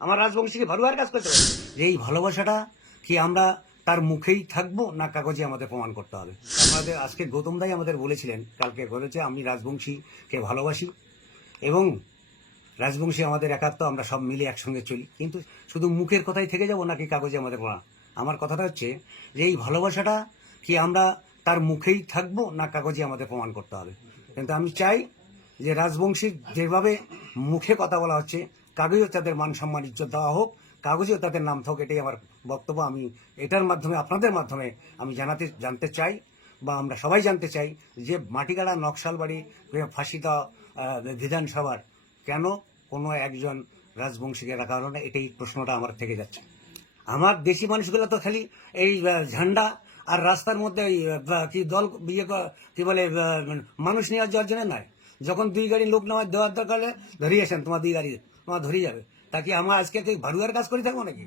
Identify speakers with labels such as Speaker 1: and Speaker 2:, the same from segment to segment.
Speaker 1: আমার রাজবংশীকে ভালোবার কাজ করতে যে এই ভালোবাসাটা কি আমরা তার মুখেই থাকব, না কাগজে আমাদের প্রমাণ করতে হবে? আমাদের, আজকে গৌতম দাই আমাদের বলেছিলেন, কালকে বলেছে, আমি রাজবংশীকে ভালোবাসি এবং রাজবংশী আমাদের একাত্ম, আমরা সব মিলে একসঙ্গে চলি। কিন্তু শুধু মুখের কথাই থেকে যাব, নাকি কাগজে আমাদের প্রমাণ? আমার কথাটা হচ্ছে যে এই ভালোবাসাটা কি আমরা তার মুখেই থাকব, না কাগজে আমাদের প্রমাণ করতে হবে? কিন্তু আমি চাই যে রাজবংশীর যেভাবে মুখে কথা বলা হচ্ছে কাগজেও তাদের মান, সম্মান, ইজ্জত দেওয়া হোক, কাগজেও তাদের নাম থাকুক, এটাই আমার বক্তব্য। আমি এটার মাধ্যমে, আপনাদের মাধ্যমে আমি জানাতে, জানতে চাই বা আমরা সবাই জানতে চাই যে মাটিগাড়া নকশালবাড়ি ফাঁসি দেওয়া বিধানসভার কেন কোনো একজন রাজবংশীকে রাখা হলো না, এটাই প্রশ্নটা আমার থেকে যাচ্ছে। আমার দেশি মানুষগুলো তো খালি এই ঝান্ডা আর রাস্তার মধ্যে কি দল বিয়ে ক- বলে মানুষ নিয়ে যাওয়ার জন্য নয়। যখন দুই গাড়ি লোক নেওয়ার দেওয়ার দরকার হলে ধরিয়ে আসেন, তোমার দুই গাড়ি তোমার ধরে যাবে। তা কি আমার আজকে ভারুয়ার কাজ করে থাকব নাকি?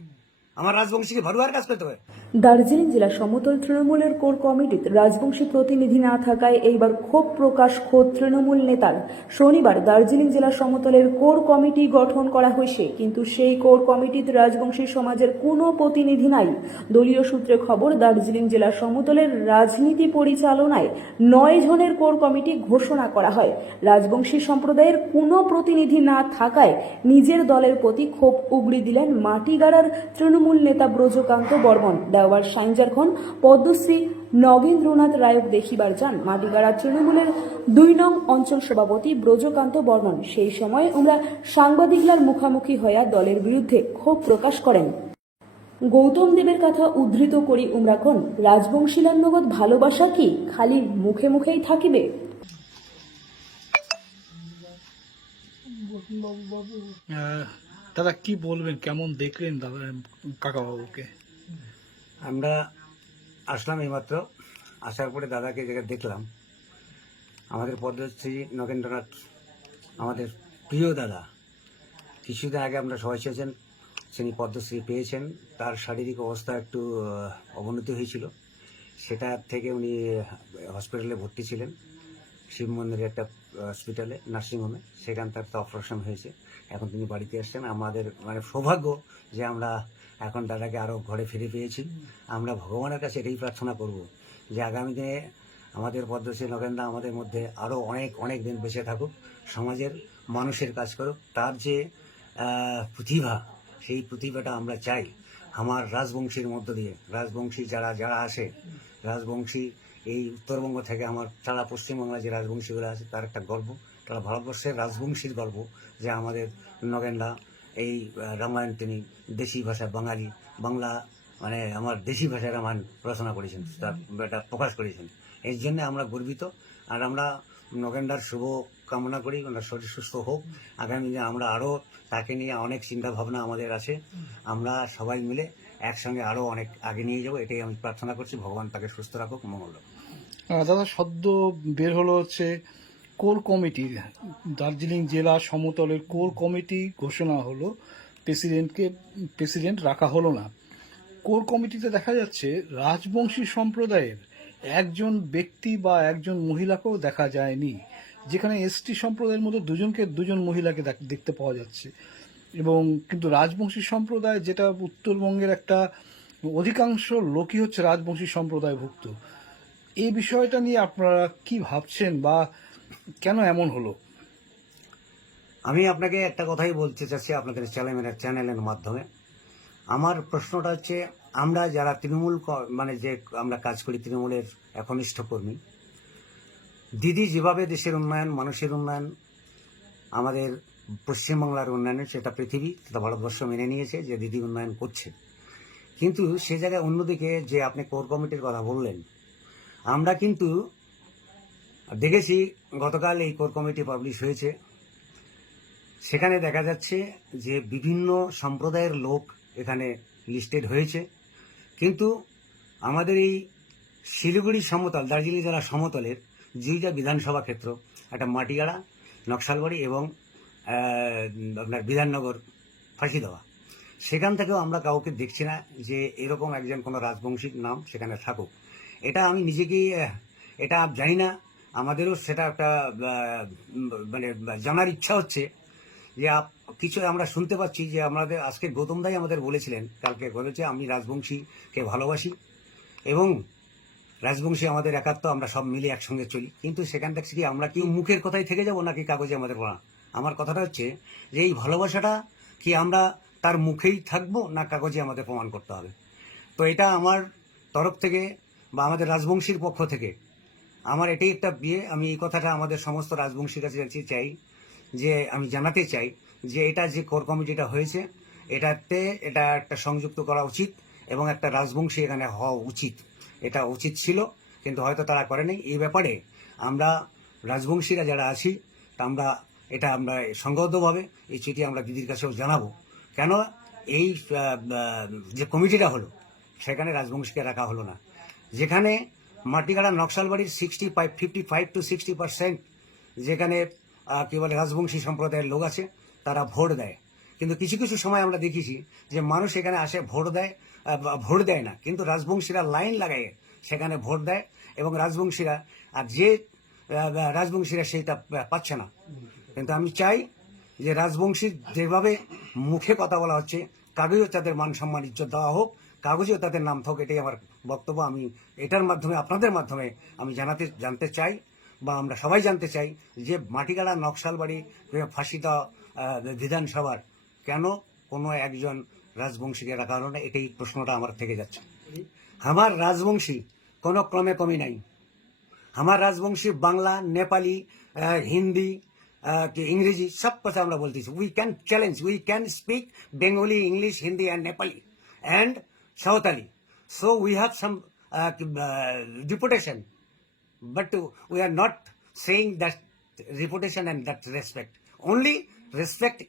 Speaker 1: আমার রাজবংশীকে ভারুয়ার কাজ করতে হবে।
Speaker 2: দার্জিলিং জেলা সমতল তৃণমূলের কোর কমিটিতে রাজবংশী প্রতিনিধি না থাকায় এইবার ক্ষোভ প্রকাশ খোদ তৃণমূল নেতার। শনিবার দার্জিলিং জেলা সমতলের কোর কমিটি গঠন করা হয়েছে, কিন্তু সেই কোর কমিটিতে রাজবংশী সমাজের কোনো প্রতিনিধি নাই। দলীয় সূত্রে খবর, দার্জিলিং জেলা সমতলের রাজনীতি পরিচালনায় নয় জনের কোর কমিটি ঘোষণা করা হয়। রাজবংশী সম্প্রদায়ের কোনো প্রতিনিধি না থাকায় নিজের দলের প্রতি ক্ষোভ উগড়ি দিলেন মাটিগাড়ার তৃণমূল নেতা ব্রজকান্ত বর্মন, দেওয়ার সাইঞ্জারখন পদ্মশ্রী নগেন্দ্রনাথ রায়ক দেখিবার যান। মাটিগাড়া তৃণমূলের দুই নং অঞ্চল সভাপতি ব্রজকান্ত বর্মন। সেই সময় আমরা সাংবাদিকলার মুখামুখি হইয়া দলের বিরুদ্ধে ক্ষোভ প্রকাশ করেন। গৌতম দেবের কথা উদ্ধৃত করি উমরাখন রাজবংশীলার নগদ ভালোবাসা কি খালি মুখে মুখেই থাকিবে?
Speaker 3: দাদা, কি বলবেন? কেমন দেখলেন দাদা কাকাবাবুকে?
Speaker 1: আমরা আসলাম এইমাত্র। আসার পরে দাদাকে জায়গায় দেখলাম, আমাদের পদ্মশ্রী নগেন্দ্রনাথ, আমাদের প্রিয় দাদা, কিছুদিন আগে আমরা সবাই চেয়েছেন তিনি পদ্মশ্রী পেয়েছেন, তার শারীরিক অবস্থা একটু অবনতি হয়েছিল। সেটা থেকে উনি হসপিটালে ভর্তি ছিলেন। শিব মন্দিরের একটা হসপিটালে নার্সিংহোমে সেখান তার তো অপারেশন হয়েছে। এখন তিনি বাড়িতে আসছেন। আমাদের মানে সৌভাগ্য যে আমরা এখন দাদাকে আরও ঘরে ফিরে পেয়েছি। আমরা ভগবানের কাছে এটাই প্রার্থনা করব যে আগামী দিনে আমাদের পদ্মশ্রী নগেন্দা আমাদের মধ্যে আরও অনেক অনেক দিন বেঁচে থাকুক, সমাজের মানুষের কাজ করুক। তার যে প্রতিভা, সেই প্রতিভাটা আমরা চাই। আমার রাজবংশীর মধ্য দিয়ে। রাজবংশী যারা যারা আসে, রাজবংশী এই উত্তরবঙ্গ থেকে আমার সারা পশ্চিমবাংলায় যে রাজবংশীগুলো আছে, তার একটা গর্ব তারা ভারতবর্ষের রাজবংশীর গর্ব যে আমাদের নগেনদা, এই রামায়ণ তিনি দেশি ভাষা বাঙালি, বাংলা মানে আমার দেশি ভাষায় রামায়ণ রচনা করেছেন, তার এটা প্রকাশ করেছেন। এর জন্য আমরা গর্বিত, আর আমরা নগেন্দার শুভ কামনা করি, ওনার শরীর সুস্থ হোক। আগামী দিনে আমরা আরও তাকে নিয়ে অনেক চিন্তা ভাবনা আমাদের আছে। আমরা সবাই মিলে একসঙ্গে আরও অনেক আগে নিয়ে যাব, এটাই আমি প্রার্থনা করছি। ভগবান তাকে সুস্থ রাখুক, মঙ্গল।
Speaker 3: দাদা, সদ্য বের হলো হচ্ছে কোর কমিটি। দার্জিলিং জেলা সমতলের কোর কমিটি ঘোষণা হলো, প্রেসিডেন্টকে, প্রেসিডেন্ট রাখা হলো না। কোর কমিটিতে দেখা যাচ্ছে রাজবংশী সম্প্রদায়ের একজন ব্যক্তি বা একজন মহিলাকেও দেখা যায়নি। যেখানে এসটি সম্প্রদায়ের মধ্যে দুজনকে দুজন মহিলাকে দেখ- দেখতে পাওয়া যাচ্ছে। এবং কিন্তু রাজবংশী সম্প্রদায় যেটা উত্তরবঙ্গের একটা অধিকাংশ লোকই হচ্ছে রাজবংশী সম্প্রদায়ভুক্ত। এই বিষয়টা নিয়ে আপনারা কি ভাবছেন বা কেন এমন হলো?
Speaker 1: আমি আপনাকে একটা কথাই বলতে চাচ্ছি আপনাদের চ্যানেলের চ্যানেলের মাধ্যমে। আমার প্রশ্নটা হচ্ছে আমরা যারা তৃণমূল মানে যে আমরা কাজ করি তৃণমূলের একনিষ্ঠ কর্মী, দিদি যেভাবে দেশের উন্নয়ন, মানুষের উন্নয়ন, আমাদের পশ্চিমবাংলার উন্নয়নে সেটা পৃথিবী তথা ভারতবর্ষ মেনে নিয়েছে যে দিদি উন্নয়ন করছে। কিন্তু সে জায়গায় অন্যদিকে যে আপনি কোর কমিটির কথা বললেন, আমরা কিন্তু দেখেছি গতকাল এই কোর কমিটি পাবলিশ হয়েছে। সেখানে দেখা যাচ্ছে যে বিভিন্ন সম্প্রদায়ের লোক এখানে লিস্টেড হয়েছে। কিন্তু আমাদের এই শিলিগুড়ি সমতল, দার্জিলিং জেলা সমতলের দুইটা বিধানসভা ক্ষেত্র, একটা মাটিগাড়া নকশালবাড়ি এবং আপনার বিধাননগর ফাঁসি দেওয়া। সেখান থেকেও আমরা কাউকে দেখছি না যে এরকম একজন কোনো রাজবংশীর নাম সেখানে থাকুক। এটা আমি নিজেকেই এটা জানি না। আমাদেরও সেটা একটা মানে জানার ইচ্ছা হচ্ছে যে আপ- কিছু আমরা শুনতে পাচ্ছি যে আমাদের, আজকে গৌতম দাই আমাদের বলেছিলেন, কালকে বলেছে, আমি রাজবংশীকে ভালোবাসি এবং রাজবংশী আমাদের একাত্ম, আমরা সব মিলে একসঙ্গে চলি। কিন্তু সেখান থেকে কি আমরা কেউ মুখের কথাই থেকে যাব নাকি কাগজে আমাদের পড়া? আমার কথাটা হচ্ছে যে এই ভালোবাসাটা কি আমরা তার মুখেই থাকব না কাগজে আমাদের প্রমাণ করতে হবে? তো এটা আমার তরফ থেকে বা আমাদের রাজবংশীর পক্ষ থেকে আমার এটাই একটা বিয়ে। আমি এই কথাটা আমাদের সমস্ত রাজবংশীর কাছে চাই যে আমি জানাতে চাই যে এটা যে কোর কমিটিটা হয়েছে, এটাতে এটা একটা সংযুক্ত করা উচিত এবং একটা রাজবংশী এখানে হওয়া উচিত। এটা উচিত ছিল, কিন্তু হয়তো তারা করেনি। এই ব্যাপারে আমরা রাজবংশীরা যারা আছি, তা আমরা, এটা আমরা সংগতভাবে এই চিঠি আমরা দিদির কাছেও জানাব। কেন এই যে কমিটিটা হলো, সেখানে রাজবংশীকে রাখা হলো না। যেখানে Matigara নকশালবাড়ির sixty five fifty five to sixty percent যেখানে কি বলে, রাজবংশী সম্প্রদায়ের লোক আছে তারা ভোট দেয়। কিন্তু কিছু কিছু সময় আমরা দেখেছি যে মানুষ এখানে আসে, ভোট দেয় ভোট দেয় না। কিন্তু রাজবংশীরা লাইন লাগায় সেখানে ভোট দেয় এবং রাজবংশীরা আর যে রাজবংশীরা সেইটা পাচ্ছে না। কিন্তু আমি চাই যে রাজবংশীর যেভাবে মুখে কথা বলা হচ্ছে, কাগজেও তাদের মান সম্মান, ইজ্জত দেওয়া হোক, কাগজেও তাদের নাম থাকুক, এটাই আমার বক্তব্য। আমি এটার মাধ্যমে, আপনাদের মাধ্যমে আমি জানাতে, জানতে চাই বা আমরা সবাই জানতে চাই যে মাটিগাড়া নকশালবাড়ি ফাঁসি দেওয়া বিধানসভার। কেন কোনো একজন রাজবংশীকে রাখা হলো না এটাই প্রশ্নটা আমার থেকে যাচ্ছে। আমার রাজবংশী কোনো ক্রমে কমি নাই। আমার রাজবংশী বাংলা, নেপালি হিন্দি ইংরেজি সব কথা আমরা বলতেছি। We can challenge we can speak Bengali English Hindi and Nepali and Santali so we have some reputation but we are not saying that reputation and that respect. Only respect